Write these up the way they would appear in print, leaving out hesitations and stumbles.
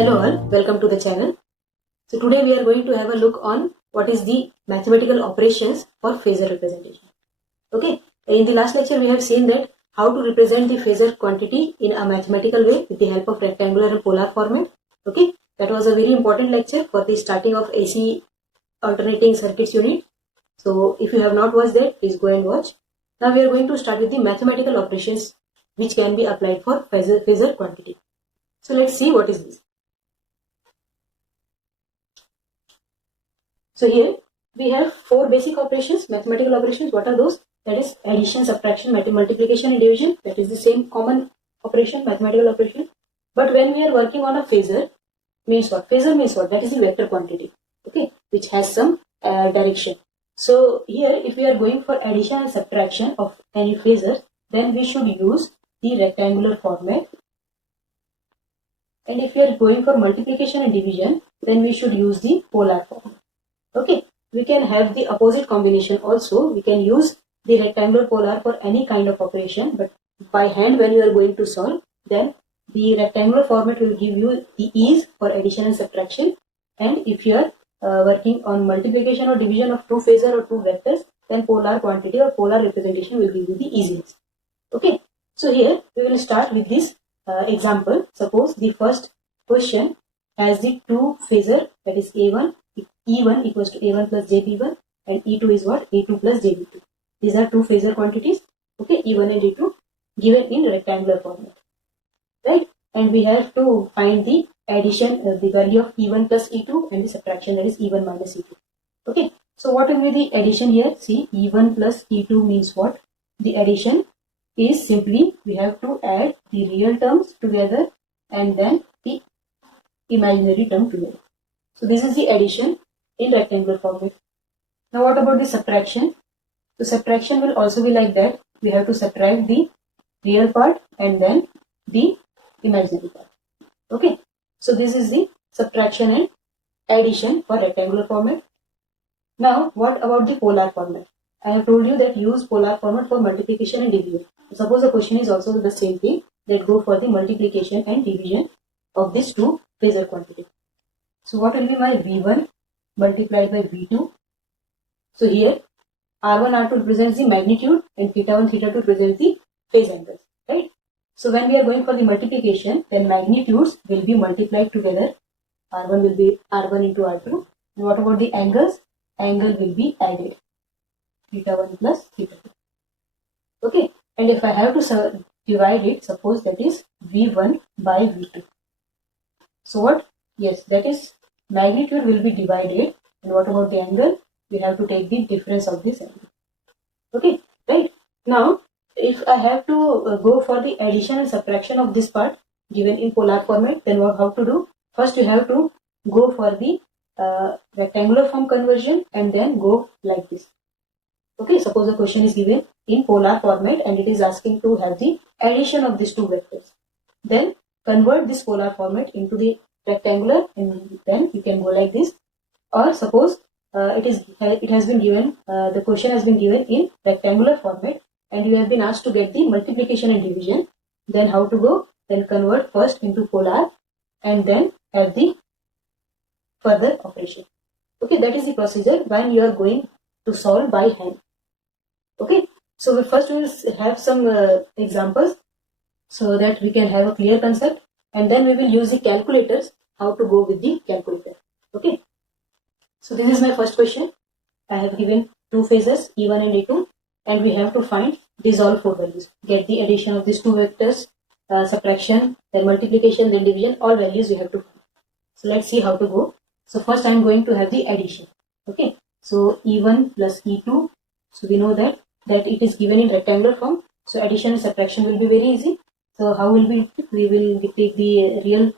Hello all, welcome to the channel. So today we are going to have a look on what is the mathematical operations for phasor representation. Okay, in the last lecture we have seen that how to represent the phasor quantity in a mathematical way with the help of rectangular and polar format. Okay, that was a very important lecture for the starting of AC alternating circuits unit. So if you have not watched that, please go and watch. Now we are going to start with the mathematical operations which can be applied for phasor quantity. So let's see what is this. So here we have four basic operations, mathematical operations. What are those? That is addition, subtraction, multiplication and division. That is the same common operation, mathematical operation. But when we are working on a phasor, means what? Phasor means what? That is the vector quantity, okay, which has some direction. So here if we are going for addition and subtraction of any phasor, then we should use the rectangular format. And if we are going for multiplication and division, then we should use the polar format. Okay, we can have the opposite combination also. We can use the rectangular polar for any kind of operation, but by hand when you are going to solve, then the rectangular format will give you the ease for addition and subtraction. And if you are working on multiplication or division of two phasor or two vectors, then polar quantity or polar representation will give you the easiness. Okay, so here we will start with this example. Suppose the first question has the two phasor, that is A1, E1 equals to A1 plus JB1 and E2 is what? A2 plus JB2. These are two phasor quantities, okay, E1 and E2 given in rectangular format, right? And we have to find the addition, the value of E1 plus E2 and the subtraction, that is E1 minus E2. Okay, so what will be the addition here? See, E1 plus E2 means what? The addition is simply we have to add the real terms together and then the imaginary term together. So this is the addition in rectangular format. Now what about the subtraction? So subtraction will also be like that. We have to subtract the real part and then the imaginary part. Okay. So this is the subtraction and addition for rectangular format. Now what about the polar format? I have told you that use polar format for multiplication and division. Suppose the question is also the same thing, that go for the multiplication and division of these two phasor quantities. So what will be my V1 multiplied by V2? So here R1, R2 represents the magnitude and theta 1, theta 2 represents the phase angles, right? So when we are going for the multiplication, then magnitudes will be multiplied together. R1 will be R1 into R2. And what about the angles? Angle will be added. Theta 1 plus theta 2. Okay. And if I have to divide it, suppose that is V1 by V2. So what? Yes, that is magnitude will be divided. And what about the angle? We have to take the difference of this angle. Okay, right? Now, if I have to go for the addition and subtraction of this part given in polar format, then how to do? First, you have to go for the rectangular form conversion and then go like this. Okay, suppose the question is given in polar format and it is asking to have the addition of these two vectors. Then convert this polar format into the rectangular and then you can go like this. Or suppose it has been given, the question has been given in rectangular format and you have been asked to get the multiplication and division. Then how to go? Then convert first into polar and then have the further operation. Okay, that is the procedure when you are going to solve by hand. Okay, so first we will have some examples so that we can have a clear concept, and then we will use the calculators, how to go with the calculator. Okay, so this is my first question. I have given two phasors E1 and E2 and we have to find these all four values. Get the addition of these two vectors, subtraction, then multiplication, then division, all values we have to find. So let's see how to go. So first I am going to have the addition. Okay, so E1 plus E2. So we know that it is given in rectangular form. So addition and subtraction will be very easy. So how will we will take the real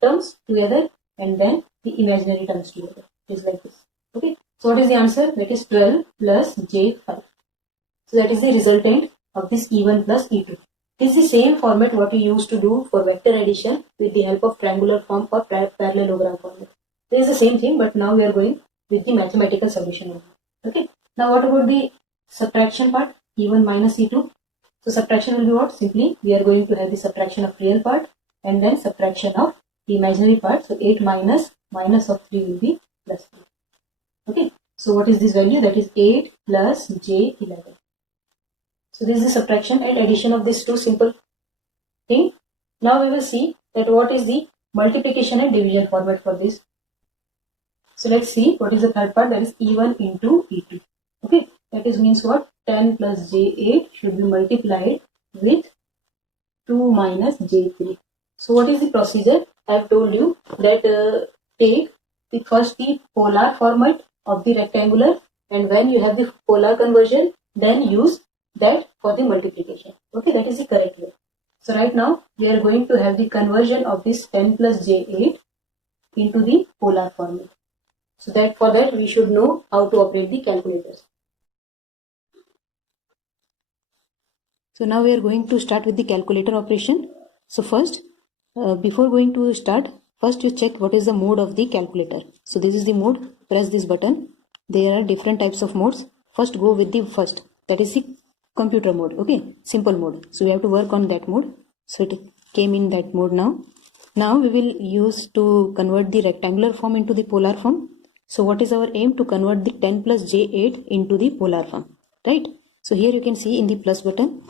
terms together and then the imaginary terms together. It is like this. Okay. So what is the answer? That is 12 plus J5. So that is the resultant of this E1 plus E2. It is the same format what we used to do for vector addition with the help of triangular form or parallelogram format. This is the same thing, but now we are going with the mathematical solution. Okay. Now what about the subtraction part? E1 minus E2. So subtraction will be what? Simply we are going to have the subtraction of real part and then subtraction of the imaginary part. So 8 minus of 3 will be plus 3. Okay. So what is this value? That is 8 plus j 11. So this is the subtraction and addition of these two simple thing. Now we will see that what is the multiplication and division format for this. So let's see what is the third part, that is E1 into E2. Okay, that is means what? 10 plus j8 should be multiplied with 2 minus j3. So what is the procedure? I have told you that take the first the polar format of the rectangular, and when you have the polar conversion, then use that for the multiplication. Okay, that is the correct way. So right now we are going to have the conversion of this 10 plus j8 into the polar format. So that for that we should know how to operate the calculators. So now we are going to start with the calculator operation. So first, before going to start, first you check what is the mode of the calculator. So this is the mode. Press this button. There are different types of modes. First go with the first, that is the computer mode. Okay, simple mode. So we have to work on that mode. So it came in that mode now. Now we will use to convert the rectangular form into the polar form. So what is our aim? To convert the 10 plus j8 into the polar form, right? So here you can see in the plus button,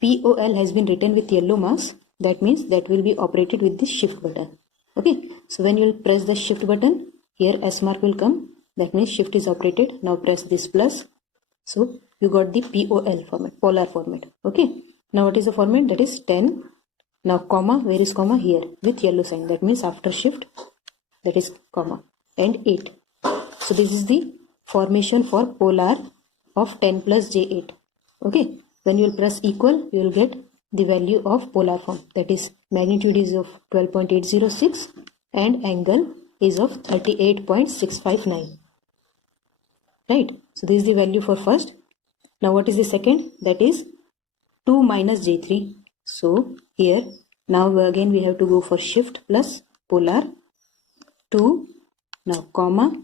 POL has been written with yellow marks. That means that will be operated with the shift button. Okay, so when you will press the shift button, here S mark will come. That means shift is operated. Now press this plus. So you got the POL format, polar format. Okay, now what is the format? That is 10. Now comma, where is comma? Here with yellow sign. That means after shift, that is comma, and 8. So this is the formation for polar of 10 plus j8. Okay, when you will press equal, you will get the value of polar form. That is magnitude is of 12.806 and angle is of 38.659. Right. So this is the value for first. Now what is the second? That is 2 minus j3. So here now again we have to go for shift plus polar 2. Now comma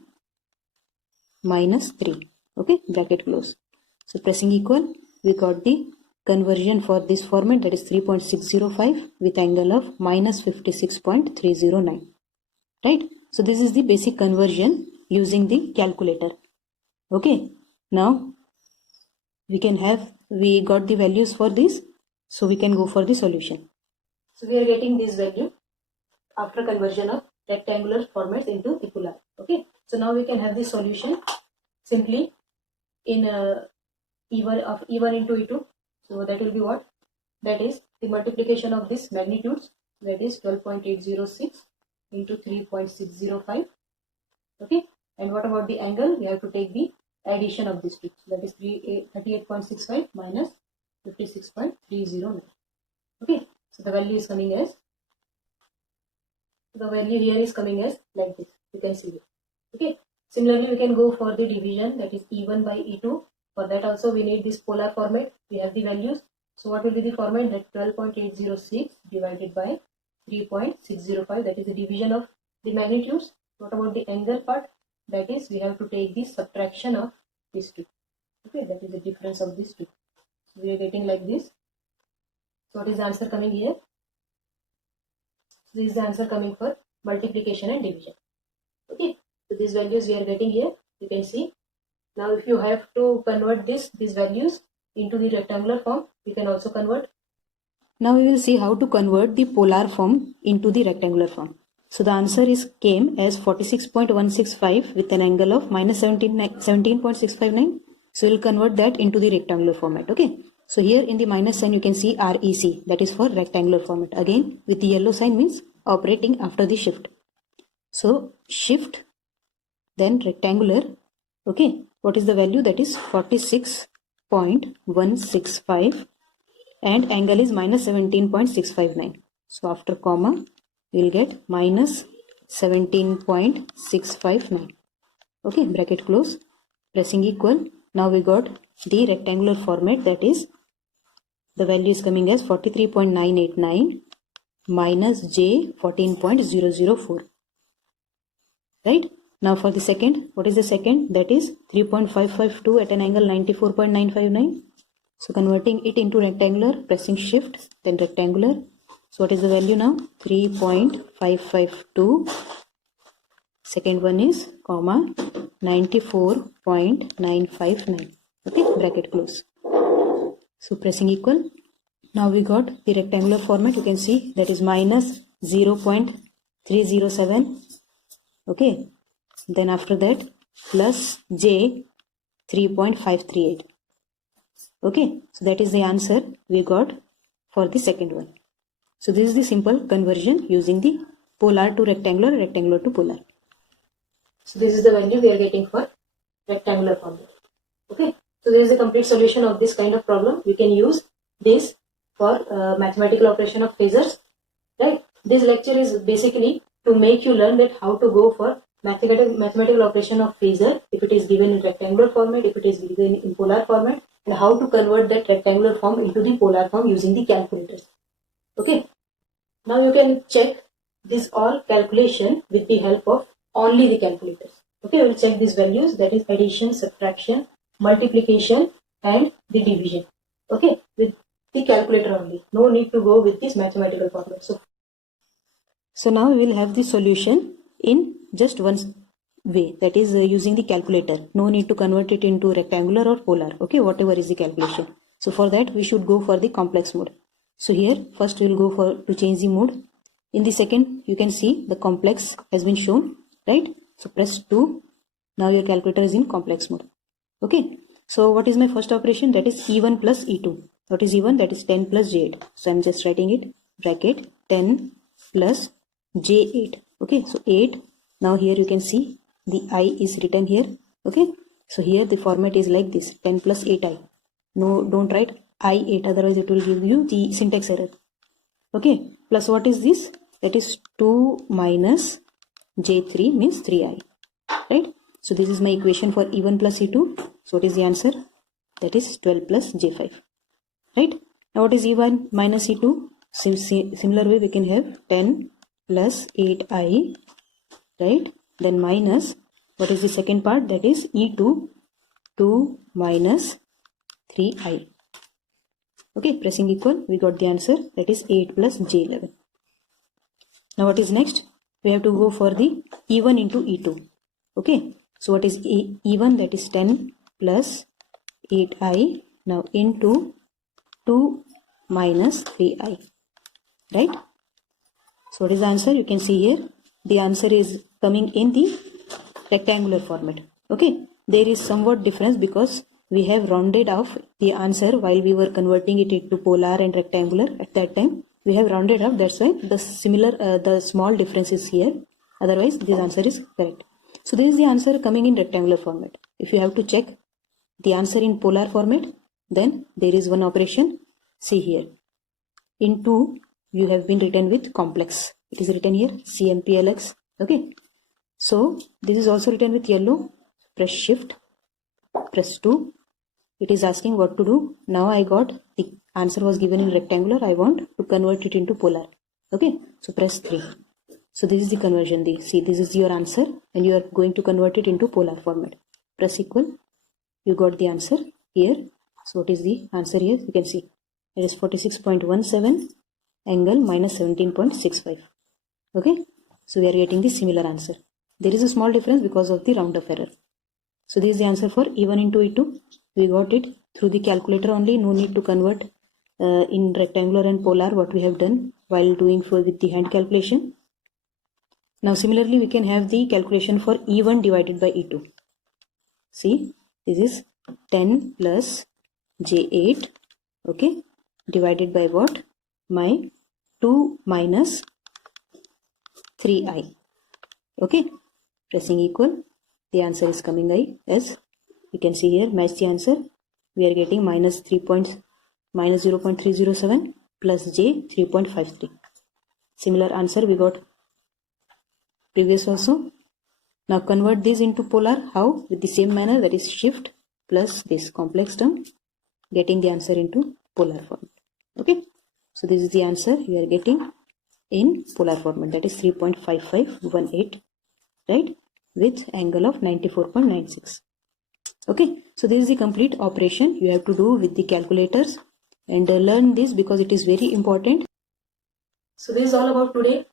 minus 3. Okay, bracket close. So pressing equal, we got the conversion for this format, that is 3.605 with angle of minus 56.309. Right. So this is the basic conversion using the calculator. Okay, now we got the values for this, so we can go for the solution. So we are getting this value after conversion of rectangular formats into the polar. Okay, so now we can have the solution simply in E1 into E2. So that will be what? That is the multiplication of this magnitudes, that is 12.806 into 3.605. Okay, and what about the angle? We have to take the addition of these two, that is 38.65 minus 56.309. Okay, so the value is coming as, the value here is coming as like this. You can see it. Okay, similarly we can go for the division, that is E1 by E2. For that also we need this polar format. We have the values. So what will be the format? That 12.806 divided by 3.605, that is the division of the magnitudes. What about the angle part? That is we have to take the subtraction of these two. Okay, that is the difference of these two. So we are getting like this. So what is the answer coming here? This is the answer coming for multiplication and division. Okay, so these values we are getting here. You can see. Now if you have to convert these values into the rectangular form, you can also convert. Now we will see how to convert the polar form into the rectangular form. So the answer came as 46.165 with an angle of minus 17.659. So we'll convert that into the rectangular format. Okay. So here in the minus sign you can see REC, that is for rectangular format. Again with the yellow sign means operating after the shift. So shift, then rectangular. Okay. What is the value? That is 46.165 and angle is minus 17.659. So after comma we will get minus 17.659. Okay, bracket close, pressing equal. Now we got the rectangular format, that is the value is coming as 43.989 minus j 14.004. Right. Now for the second, what is the second? That is 3.552 at an angle 94.959. So converting it into rectangular, pressing shift, then rectangular So what is the value now? 3.552. Second one is comma 94.959. Okay, bracket close. So pressing equal. Now we got the rectangular format. You can see that is minus 0.307. Okay. Then after that plus j 3.538. Okay. So that is the answer we got for the second one. So this is the simple conversion using the polar to rectangular, rectangular to polar. So this is the value we are getting for rectangular format. Okay. So this is the complete solution of this kind of problem. You can use this for mathematical operation of phasors. Right. This lecture is basically to make you learn that how to go for mathematical operation of phasor, if it is given in rectangular format, if it is given in polar format, and how to convert that rectangular form into the polar form using the calculators. Okay. Now you can check this all calculation with the help of only the calculators. Okay, we'll check these values, that is addition, subtraction, multiplication and the division. Okay, with the calculator only. No need to go with this mathematical formula. So now we will have the solution in just one way, that is using the calculator. No need to convert it into rectangular or polar. Okay, whatever is the calculation. So for that we should go for the complex mode. So here first we will go for to change the mode. In the second you can see the complex has been shown, right? So press 2. Now your calculator is in complex mode. Okay. So what is my first operation? That is E1 plus E2. What is E1? That is 10 plus J8. So I'm just writing it bracket 10 plus J8. Okay. So 8. Now here you can see the I is written here. Okay. So here the format is like this, 10 plus 8I. No, don't write I8, otherwise it will give you the syntax error. Okay. Plus what is this? That is 2 minus J3 means 3I. Right. So this is my equation for E1 plus E2. So what is the answer? That is 12 plus J5. Right. Now what is E1 minus E2? Similar way we can have 10 plus 8I. Right. Then minus, what is the second part? That is E2, 2 minus 3I. Okay, pressing equal, we got the answer, that is 8 plus J11. Now what is next? We have to go for the E1 into E2. Okay, so what is E1? That is 10 plus 8I, now into 2 minus 3I. Right? So what is the answer? You can see here, the answer is coming in the rectangular format. Okay, there is somewhat difference because we have rounded off the answer while we were converting it into polar and rectangular. At that time we have rounded up, that's why the the small difference is here. Otherwise this answer is correct. So this is the answer coming in rectangular format. If you have to check the answer in polar format, then there is one operation. See here, in 2 you have been written with complex. It is written here CMPLX. Okay, so this is also written with yellow. Press shift, press 2. It is asking what to do. Now I got the answer was given in rectangular. I want to convert it into polar. Okay, so press 3. So this is the conversion. See, this is your answer and you are going to convert it into polar format. Press equal. You got the answer here. So what is the answer here? You can see it is 46.17 angle minus 17.65. Okay, so we are getting the similar answer. There is a small difference because of the round off error. So this is the answer for E1 into E2. We got it through the calculator only. No need to convert in rectangular and polar what we have done while doing with the hand calculation. Now similarly we can have the calculation for E1 divided by E2. See, this is 10 plus J8, okay, divided by what? My 2 minus 3I. Okay, pressing equal, the answer is coming I as you can see here, match the answer. We are getting minus 0.307 plus J 3.53. Similar answer we got previous also. Now convert this into polar. How? With the same manner, that is shift plus this complex term, getting the answer into polar format. Okay, so this is the answer you are getting in polar format, that is 3.5518, right, with angle of 94.96. Okay, so this is the complete operation you have to do with the calculators, and learn this because it is very important. So this is all about today.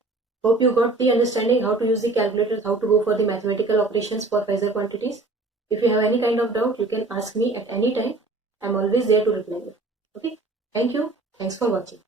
Hope you got the understanding how to use the calculators, how to go for the mathematical operations for phasor quantities. If you have any kind of doubt, you can ask me at any time. I'm always there to reply you. Okay. Thank you. Thanks for watching.